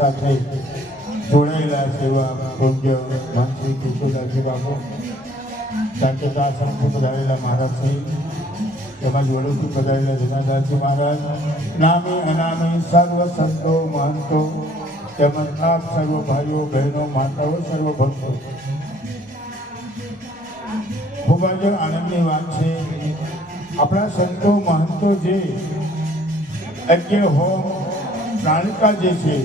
સાથે જોડાયેલા સેવા પૂજ્ય મંત્રી કિશોરદાસજી બાપુ, સાથે આશ્રમથી પધારેલા મહારાજશ્રી, તેમજ વડોદથી પધારેલા જનાદાસજી મહારાજ, નામી અનામી સર્વ સંતો મહંતો, તેમજ આપ સર્વ ભાઈઓ બહેનો માતાઓ સર્વ ભક્તો, ખૂબ જ આનંદની વાત છે. આપણા સંતો મહંતો જે યજ્ઞ હોમ પ્રાણિકા જે છે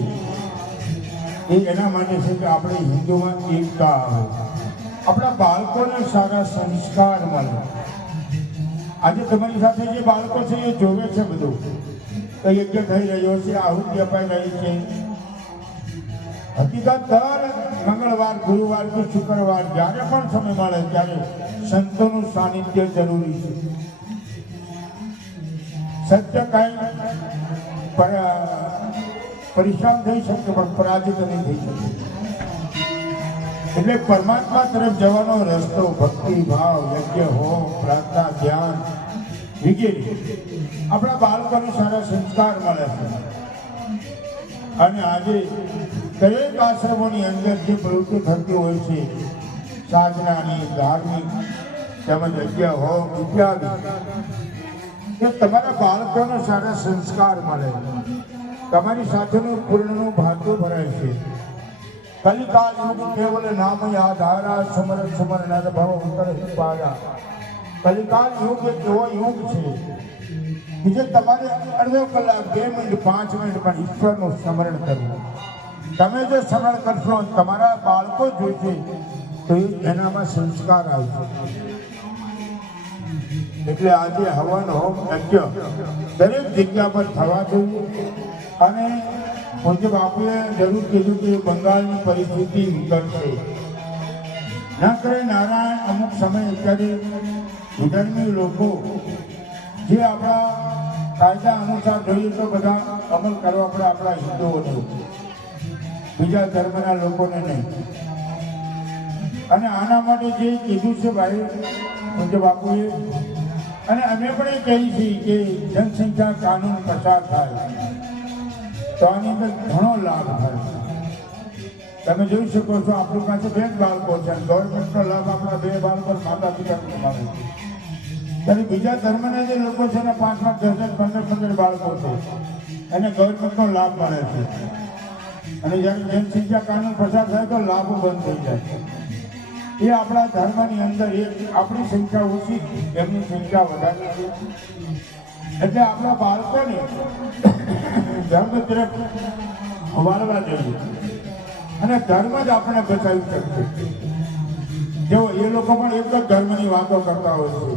એ એના માટે છે કે આપણે હિન્દુમાં એકતા આવે, આપણા બાળકોને સારા સંસ્કાર મળે. આજે તમારી સાથે જે બાળકો છે એ જોવે છે બધું તો યજ્ઞ થઈ રહ્યો છે, આહુતિ અપાઈ રહી છે. હકીકત દર મંગળવાર, ગુરુવાર કે શુક્રવાર જ્યારે પણ સમય મળે ત્યારે સંતોનું સાનિધ્ય જરૂરી છે. સત્ય કાંઈ પરેશાન થઈ શકે પણ પરાજિત નહીં થઈ શકે. એટલે પરમાત્મા તરફ જવાનો રસ્તો ભક્તિ ભાવ, યજ્ઞ હોમ, પ્રાર્થના, ધ્યાન વગેરે આપણા બાળકોને સારા સંસ્કાર મળે છે. અને આજે દરેક આશ્રમોની અંદર જે પ્રવૃત્તિ થતી હોય છે, સાધનાની, ધાર્મિક તેમજ યજ્ઞ હોમ ઇત્યાદિ, કે તમારા બાળકોને સારા સંસ્કાર મળે, તમારી સાથેનું પૂર્ણનું ભાતું ભરાય છે. કલિકાલ યુગ કેવલ નામ આધારા, સમર સમર નર ભવ ઉત્તર પારા. કલિકાલ યુગ એક એવો યુગ છે કે જે તમારે અડધો કલાક, 2 મિનિટ, 5 મિનિટ પણ ઈશ્વરનું સ્મરણ કરવું. તમે જો સ્મરણ કરશો, તમારા બાળકો જોશે તો એનામાં સંસ્કાર આવશે. એટલે આજે હવન હોમ યજ્ઞ દરેક જગ્યા પર થવા જોઈએ. અને પૂજ્ય બાપુએ જરૂર કીધું કે બંગાળની પરિસ્થિતિ વિકળશે ન કરે નારાયણ. અમુક સમય અત્યારે વિધર્મી લોકો જે આપણા કાયદા અનુસાર જોઈએ તો બધા અમલ કરવા પડે, આપણા હિન્દુઓને, બીજા ધર્મના લોકોને નહીં. અને આના માટે જે કીધું છે ભાઈ પૂજ્ય બાપુએ, અને અમે પણ એ કહીએ છીએ કે જનસંખ્યા કાનૂન પસાર થાય તો આની અંદર ઘણો લાભ થાય. તમે જોઈ શકો છો આપણી પાસે 2 બાળકો છે, ગવર્મેન્ટનો લાભ આપણા 2 બાળકો માતા પિતાને મળે છે. ત્યારે બીજા ધર્મના જે લોકો છે ને 5, 10, 15 બાળકો છે એને ગવર્મેન્ટનો લાભ મળે છે. અને જ્યારે જનસંખ્યા કાનૂન પસાર થાય તો લાભો બંધ થઈ જાય. એ આપણા ધર્મની અંદર આપણી સંખ્યા ઓછી, એમની સંખ્યા વધારે છે. એટલે આપણા બાળકોને ધર્મ તરફ વાળવા જોઈએ અને ધર્મ જ આપણે બચાવી શકશે. જો એ લોકો પણ એક જ ધર્મની વાતો કરતા હોય છે.